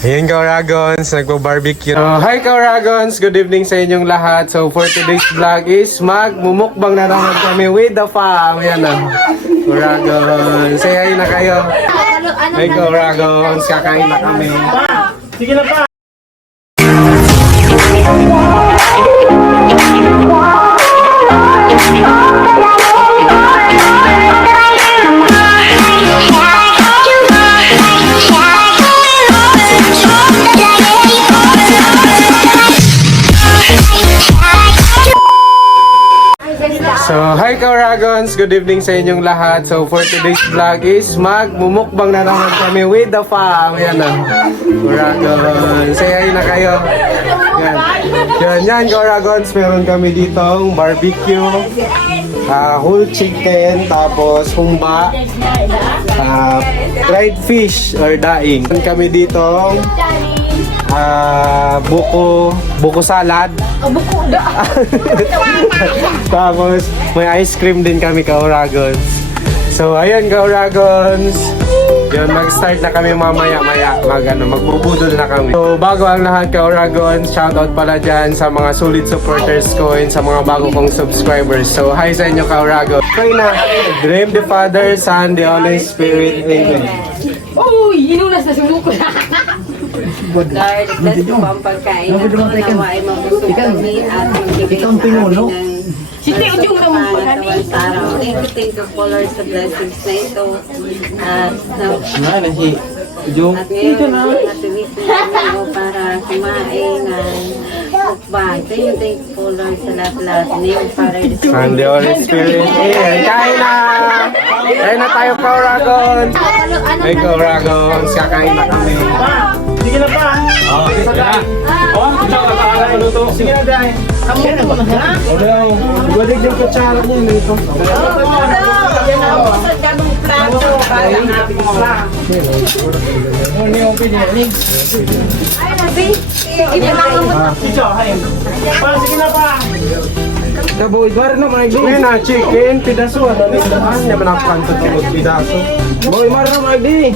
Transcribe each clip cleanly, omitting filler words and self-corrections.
Ayan, Kauragons, nagpo-barbecue. Hi Kauragons, good evening sa inyong lahat. So for today's vlog is magmumukbang na naman kami with the fam. Ayan na, Kauragons. Say hi na kayo. Hi Kauragons, kakain na kami. Sige na pa. So, hi Kauragons! Good evening sa inyong lahat. So, for today's vlog is magmumukbang na naman kami with the fam. Yan na, Kauragons. Say hi na kayo. Yan, Kauragons. Meron kami ditong barbecue, whole chicken, tapos humba, dried fish or daing. Meron kami ditong buko salad. Buko da. Tapos may ice cream din kami, Kauragons. So ayan, Kauragons. Yun, mag-start na kami mamaya-maya. Magbubudol na kami. So bago ang lahat, Kauragons, shoutout pala dyan sa mga solid supporters ko and sa mga bago kong subscribers. So hi sa inyo, Kauragons. Pray na. Dream the Father, Son, the Holy Spirit. Amen. Uy, inunas na sumuko na. Lord, bless mo ang pagkain at nawa ay mabusog kami at magbigay sa amin ng pangatawan sa araw. Thank you for Lord sa blessings na ito. At ngayon, natilitin namin mo para kumain ng mukbang. Thank you for Lord sa lahat-lahat. Name para And the Holy Spirit. Ayan, kain na! Kain na tayo, Kauragons! Hey, Kauragons, kakain na kami. Sige na pa. Sige na. Sige na, Day. Sige na ba? Wadig yung kutsara niya nito. yan ang sa ganung plato para natin mo. Ay, nabi. Sige na mo. Sige na pa. Daboy, bar na may gawin na chicken, pidaso, ano nito? Ano naman ang kanto ng pidaso? Boy, mar na may di.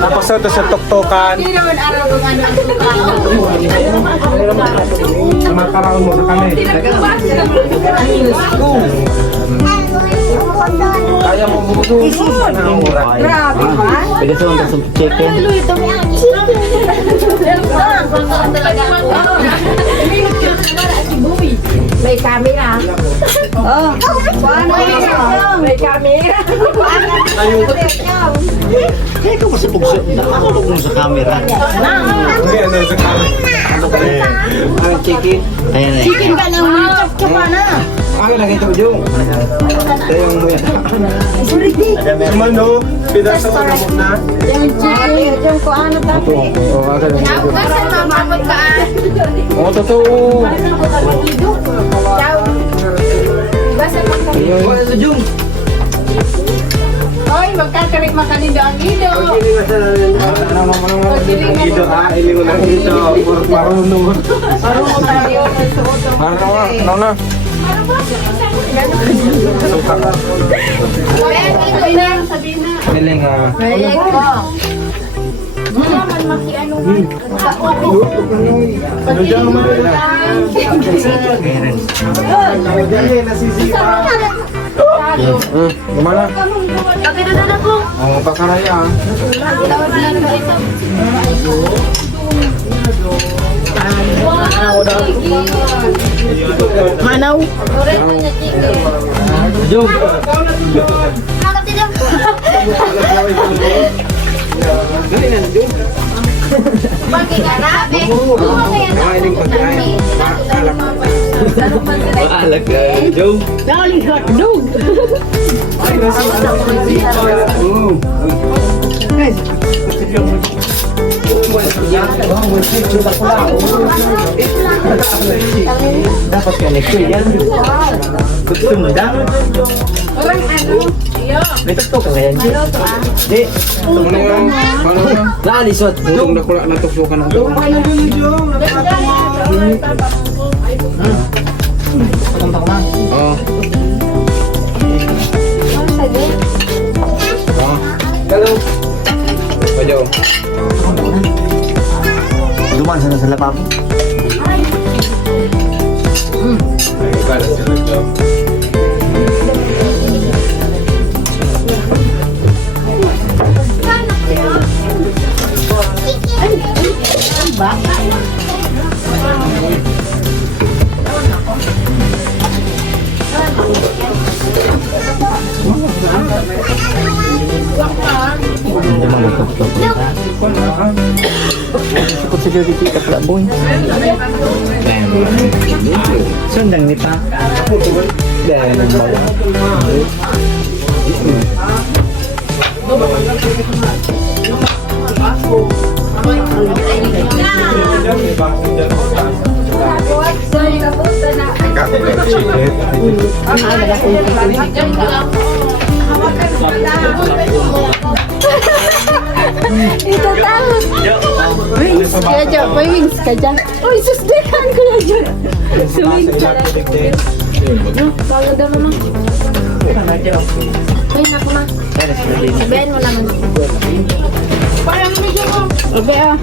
Tapos ito sa tuktukan. Makaraon mo na kami. Kaya mo budo. Grabe man. Pwede sa mga chicken. May camera. Oh, may camera. Kaya ito kasi pagsuot na ako kung sa camera. Hindi, ano sa kami. Ang chicken. Ayan eh. Chicken ka lang, chop-chop na. Ang lagi ito yung. Ito yung manok, pidaso ka na muna. Yung chicken, yung ko ano tapo. Oo, agad ang Ako kasi mamamot ka. Oo, totoo. Basta magkakalit. Wala sa Jung. Oy, magkakalit makalindo ang ido. Ito ha, ili ko lang ito. Marunong. Marunong tayo ng suot. Ano na? Suka ka. Sabi na, sabi na. Piling ha. Piling ko. Naman makiano. Ano dyan naman nila? Nasisipa. Gumana? Pagkidadala ko. Oo, pakaraya ha. Manaw. Jung. Makaling pagkain. Maalag ka, Jung. Galing hotdog. Ay, nasisipa. Dapat connected yan. Gusto mo daw? Orang ano? May takto ka ngayon. Di. Laalisot. Butong na kula natusukan na ito. Pagkampak na. Oo. Sabi? Sundang ni pa. Ito talos. Wings ka dyan. May wings ka dyan. Uy, susdekan ko na dyan. Sa wings ka lang. No, pagod naman no. Ay, naku na. Sabihin mo naman. Parang medyo mo. Obe ah.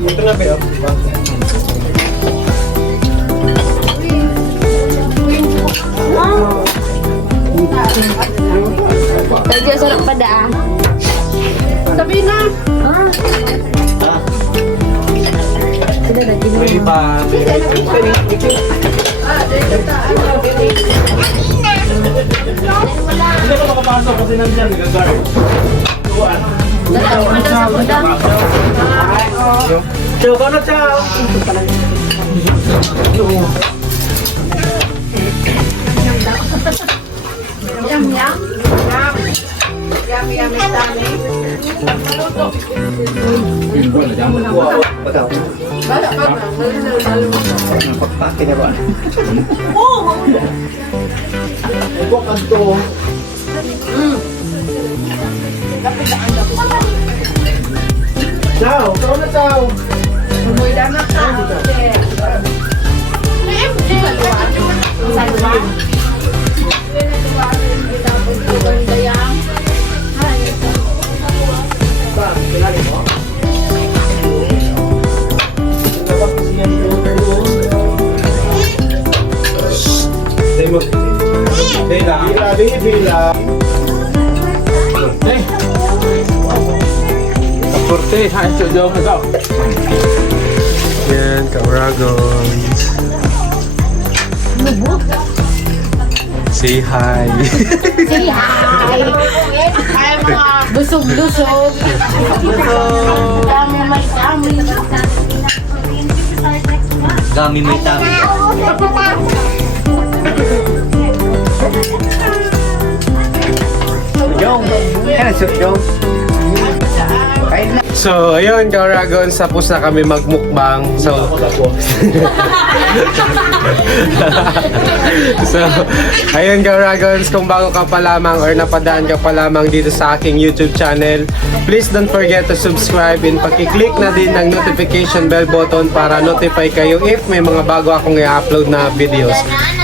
Medyo sarap pa da ah. Sabi na. Ah. Sila na May ba? Hindi ko makapasok kasi nandiyan, nag-guard. Ciao, kono, ciao! Ciao, kono, ciao! Bila. Kapurte, hai jauh ka daw. Yan, Kauragons. Say hi. Say hi! Busog-busog. Dami may dami. Dami may dami. So, ayun, Kauragons, tapos na kami magmukbang. So, ayun, Kauragons, kung bago ka pa lamang or napadaan ka pa lamang dito sa aking YouTube channel, please don't forget to subscribe and pakiclick na din ng notification bell button para notify kayo if may mga bago akong i-upload na videos.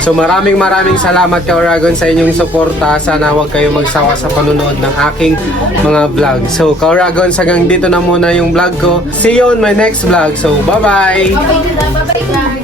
So, maraming salamat, Kauragons, sa inyong suporta. Sana huwag kayo magsawa sa panunood ng aking mga vlog. So, Kauragons, hanggang dito na muna yung vlog ko. See you on my next vlog. So, bye-bye! Bye-bye guys.